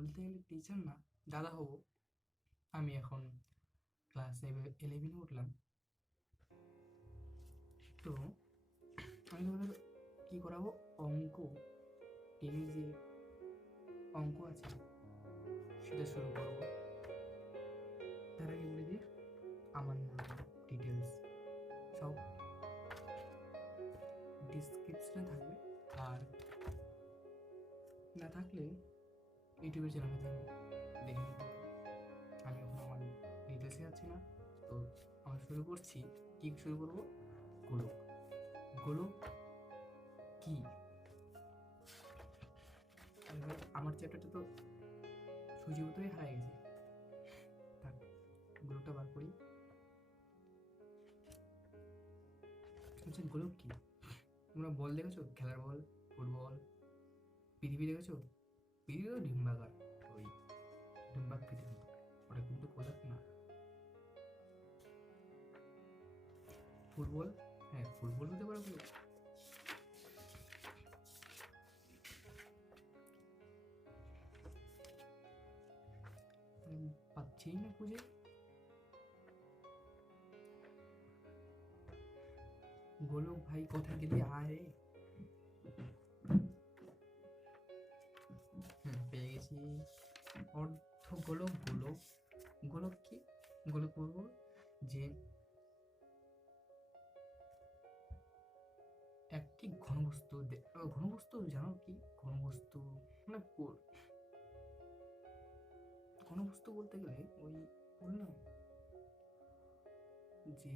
বলতে গেলে টিচার না, দাদা হব। আমি এখন ক্লাস 11-এ উঠলাম। তো আমি তোমাদের কি করাবো, অঙ্ক। টেনে যে অঙ্ক আছে সেটা শুরু করবো। তার আগে বলে দিই, আমার নাম, ডিটেলস সব ডিসক্রিপশনে থাকবে, আর না থাকলে ইউটিউবের চ্যানেলে থাকবে, দেখে নিতে পারো। আমি এখন আমার ডিটেলসে যাচ্ছি না, তো আমরা শুরু করছি। কি শুরু করবো? গোলক। গোলক কি? আমার চ্যাপ্টারটা তো সূচিপত্রই হারিয়ে গেছে। থাক, গোলকটা বার করি। আচ্ছা, গোলক কি? তোমরা বল দেখেছো? খেলার বল, ফুটবল। পৃথিবী দেখেছো? পৃথিবী তো ডিম্বাকার, ওই ডিম্বাকৃতির মতো। ওটা কিন্তু গোলক না। ফুটবল, হ্যাঁ ফুটবল হতে পারে গোলক। পাচ্ছি না খুঁজে। গোলক ভাই কোথায় গেলি, আয়। পেয়ে গেছি। অর্ধ গোলক। গোলক, গোলক কি? গোলক বলবো যে একটি ঘনবস্তু। ঘনবস্তু জানো কি? ঘনবস্তু মানে ঘনবস্তু বলতে গেলে ওই বললাম যে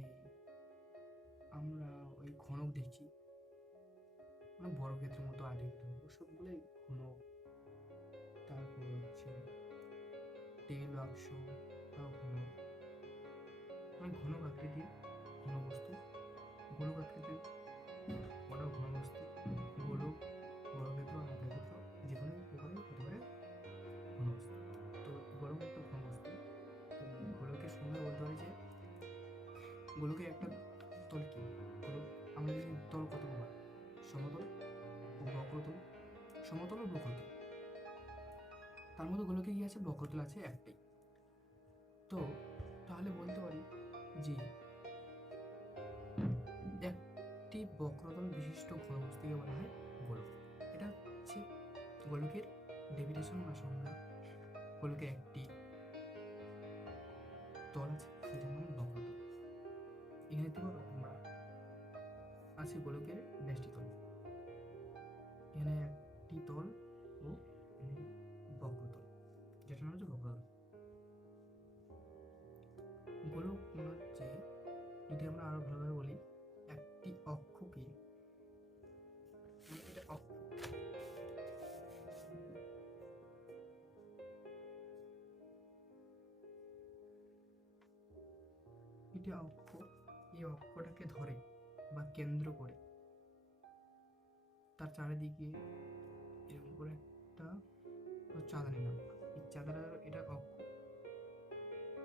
আমরা ওই ঘনক দেখছি, মানে বর্গক্ষেত্রের মতো আয়তক্ষেত্র, সবগুলোই ঘনক। তারপর হচ্ছে টেবিল বাক্স, তাও ঘনক, মানে ঘনক আকৃতির ঘনবস্তু। গোলক আকৃতির, ওটাও ঘনবস্তু। গোলক, বর্গক্ষেত্র, আয়তক্ষেত্র, যে কোনো প্রকারের হতে পারে ঘনবস্তু। তো গোলক একটা ঘনবস্তু। তো গোলকের সংজ্ঞা বলতে পারি যে গোলকের একটা তল কি? গোলক আমরা জানি তল কত প্রকার, সমতল ও বক্রতল। সমতল ও বক্রতল, তার মধ্যে গোলকে কি আছে? বক্রতল আছে একটাই। তো তাহলে বলতে পারি যে একটি বক্রতল বিশিষ্ট ঘনবস্তুকে বলা হয় গোলক। এটা হচ্ছে গোলকের ডেফিনেশন বা সংজ্ঞা। গোলকের একটি তল আছে, সেটা মানে বক্রতল। এখানে দেখতে পারো তোমরা, আছে গোলকের বেষ্টি তল, এখানে একটি তল ও বক্রতল, যেটা হচ্ছে বক্রতল। গোলক হচ্ছে, যদি আমরা আরো ভালোভাবে বলি, একটি অক্ষকে, এটা অক্ষ, এটা অক্ষ, এই অক্ষটাকে ধরে বা কেন্দ্র করে তার চারিদিকে এরকম করে একটা চাঁদা নিলাম। এই চাঁদাটা, এটা অক্ষ,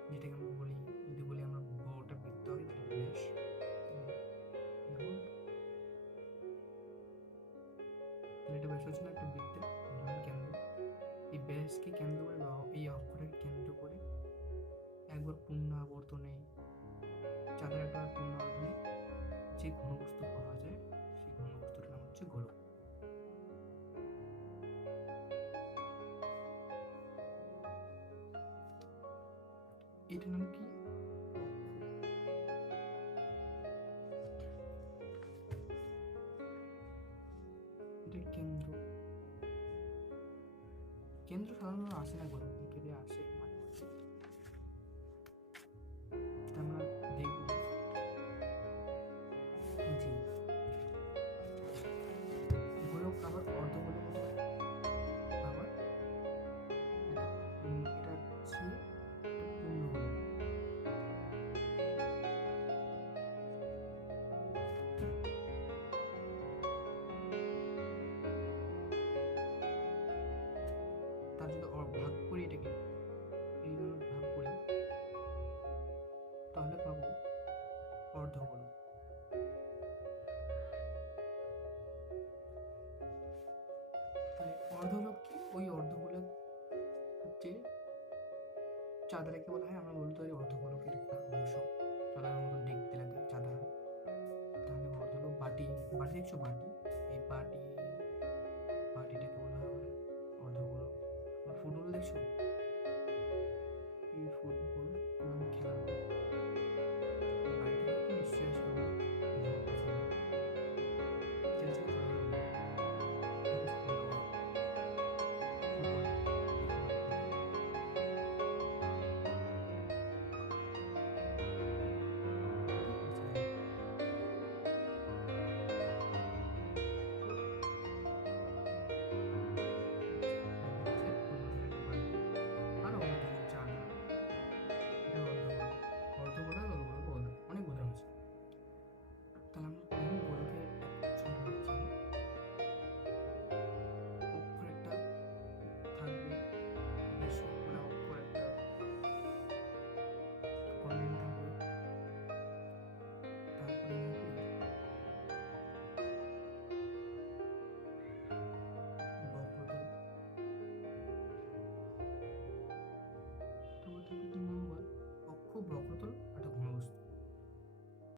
যেটাকে আমরা বলি, যদি বলি আমরা বড়টা বৃত্ত হয় তাহলে ব্যাস। দেখো তাহলে এটা ব্যাস হচ্ছে না একটা বৃত্তের কেন্দ্র। এই ব্যাসকে কেন্দ্র করে বা এই অক্ষটাকে কেন্দ্র করে একবার পূর্ণ আবর্তনে, চাঁদের একবার পূর্ণ আবর্তনে যে ঘনবস্তু পাওয়া যায়, সেই ঘনবস্তুটার নাম হচ্ছে গোলক। এটার নাম কি? এটা কেন্দ্র। কেন্দ্র সাধারণত আসে না গোলক, কেটে আসে মাঝে মাঝে। আমরা দেখব যে গোলক আবার অর্ধগোলক হতে পারে, আবার এটা হচ্ছে পূর্ণগোলক। তার যদি ভাগ করি এটাকে, চাঁদাটাকে বলা হয়, আমরা বলতে পারি অর্ধগোলকের একটা অংশ, চাঁদার মতন দেখতে লাগে চাঁদা। তাহলে অর্ধগোলক বাটি, বাটি দেখছো বাটি,